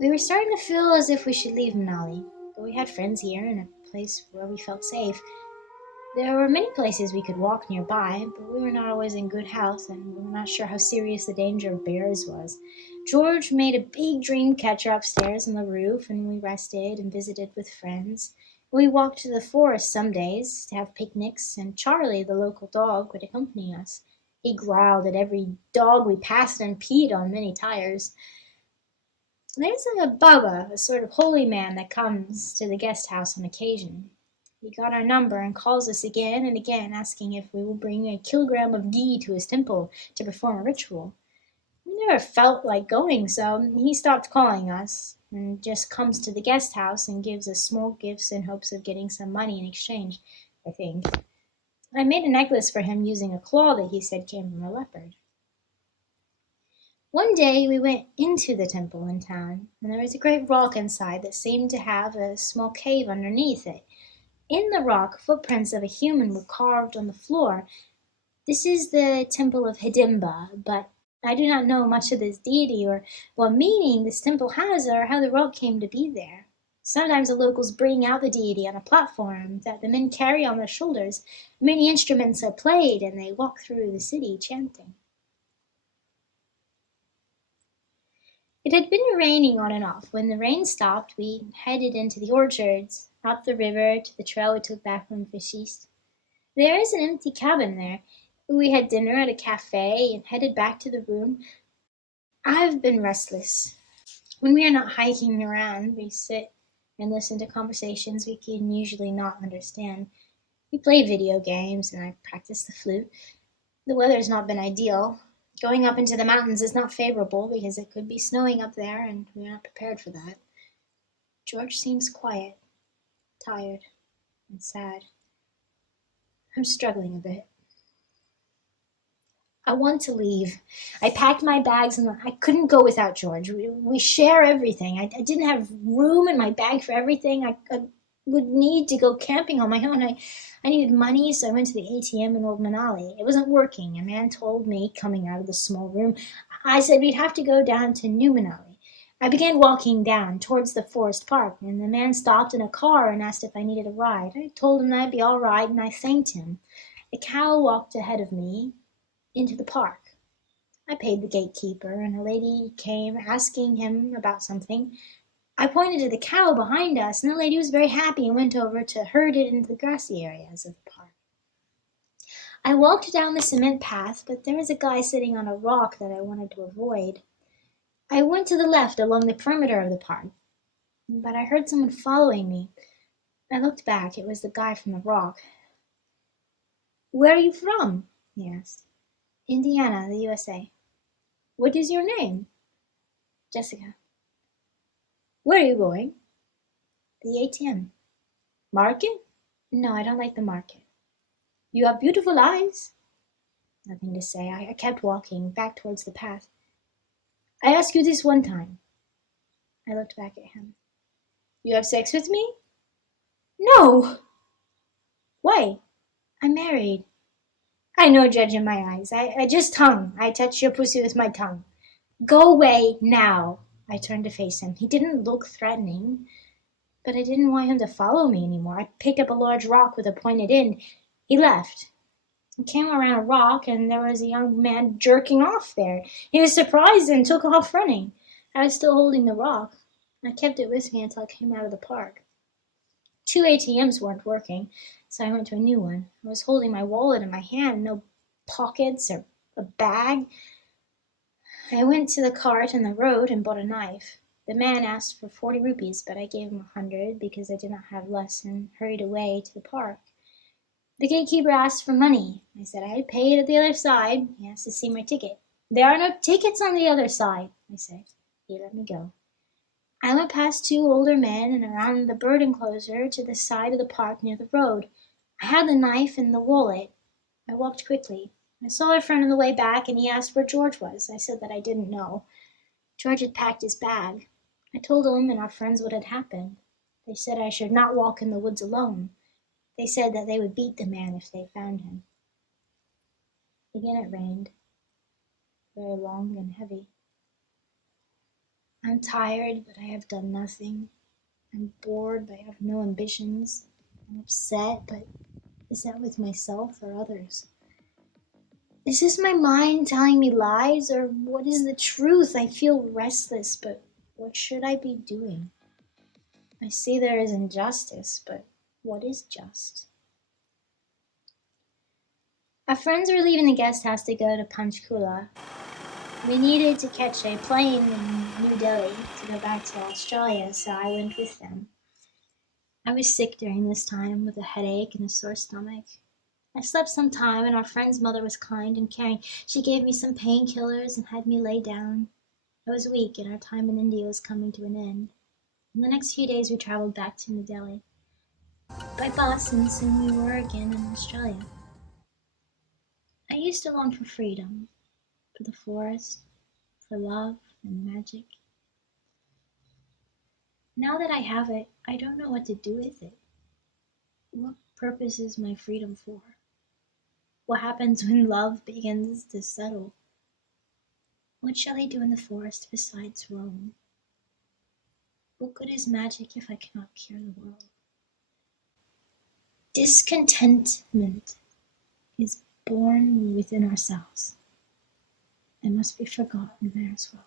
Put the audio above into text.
We were starting to feel as if we should leave Manali, but we had friends here and a place where we felt safe. There were many places we could walk nearby, but we were not always in good health and we were not sure how serious the danger of bears was. George made a big dream catcher upstairs on the roof, and we rested and visited with friends. We walked to the forest some days to have picnics, and Charlie, the local dog, would accompany us. He growled at every dog we passed and peed on many tires. There's a Baba, a sort of holy man that comes to the guest house on occasion. He got our number and calls us again and again, asking if we will bring a kilogram of ghee to his temple to perform a ritual. We never felt like going, so he stopped calling us and just comes to the guest house and gives us small gifts in hopes of getting some money in exchange, I think. I made a necklace for him using a claw that he said came from a leopard. One day we went into the temple in town, and there was a great rock inside that seemed to have a small cave underneath it. In the rock, footprints of a human were carved on the floor. This is the temple of Hidimba, but I do not know much of this deity or what meaning this temple has or how the rock came to be there. Sometimes the locals bring out the deity on a platform that the men carry on their shoulders. Many instruments are played, and they walk through the city chanting. It had been raining on and off. When the rain stopped, we headed into the orchards, up the river to the trail we took back from Fashiste. There is an empty cabin there. We had dinner at a cafe and headed back to the room. I've been restless. When we are not hiking around, we sit and listen to conversations we can usually not understand. We play video games and I practice the flute. The weather has not been ideal. Going up into the mountains is not favorable because it could be snowing up there and we are not prepared for that. George seems quiet, tired, and sad. I'm struggling a bit. I want to leave. I packed my bags and I couldn't go without George. We share everything. I didn't have room in my bag for everything. I would need to go camping on my own. I needed money, so I went to the ATM in Old Manali. It wasn't working. A man told me, coming out of the small room, I said we'd have to go down to New Manali. I began walking down towards the forest park, and the man stopped in a car and asked if I needed a ride. I told him I'd be all right, and I thanked him. A cow walked ahead of me into the park. I paid the gatekeeper, and a lady came asking him about something. I pointed to the cow behind us, and the lady was very happy and went over to herd it into the grassy areas of the park. I walked down the cement path, but there was a guy sitting on a rock that I wanted to avoid. I went to the left along the perimeter of the park, but I heard someone following me. I looked back. It was the guy from the rock. "Where are you from?" he asked. "Indiana, the USA." "What is your name?" "Jessica." "Where are you going?" "The ATM." "Market?" "No, I don't like the market." "You have beautiful eyes." Nothing to say. I kept walking, back towards the path. "I ask you this one time." I looked back at him. "You have sex with me?" "No." "Why?" "I'm married." "I no judge in my eyes. I just tongue. I touch your pussy with my tongue." "Go away, now." I turned to face him. He didn't look threatening, but I didn't want him to follow me anymore. I picked up a large rock with a pointed end. He left. He came around a rock, and there was a young man jerking off there. He was surprised and took off running. I was still holding the rock. I kept it with me until I came out of the park. Two ATMs weren't working, so I went to a new one. I was holding my wallet in my hand, no pockets or a bag. I went to the cart in the road and bought a knife. The man asked for 40 rupees, but I gave him 100 because I did not have less and hurried away to the park. The gatekeeper asked for money. I said I had paid at the other side. He asked to see my ticket. "There are no tickets on the other side," I said. He let me go. I went past two older men and around the bird enclosure to the side of the park near the road. I had the knife and the wallet. I walked quickly. I saw a friend on the way back, and he asked where George was. I said that I didn't know. George had packed his bag. I told him and our friends what had happened. They said I should not walk in the woods alone. They said that they would beat the man if they found him. Again it rained, very long and heavy. I'm tired, but I have done nothing. I'm bored, but I have no ambitions. I'm upset, but is that with myself or others? Is this my mind telling me lies, or what is the truth? I feel restless, but what should I be doing? I see there is injustice, but what is just? Our friends were leaving the guest house to go to Panchkula. We needed to catch a plane in New Delhi to go back to Australia, so I went with them. I was sick during this time with a headache and a sore stomach. I slept some time, and our friend's mother was kind and caring. She gave me some painkillers and had me lay down. I was weak, and our time in India was coming to an end. In the next few days, we traveled back to New Delhi by bus, and soon we were again in Australia. I used to long for freedom, for the forest, for love and magic. Now that I have it, I don't know what to do with it. What purpose is my freedom for? What happens when love begins to settle? What shall I do in the forest besides roam? What good is magic if I cannot cure the world? Discontentment is born within ourselves and must be forgotten there as well.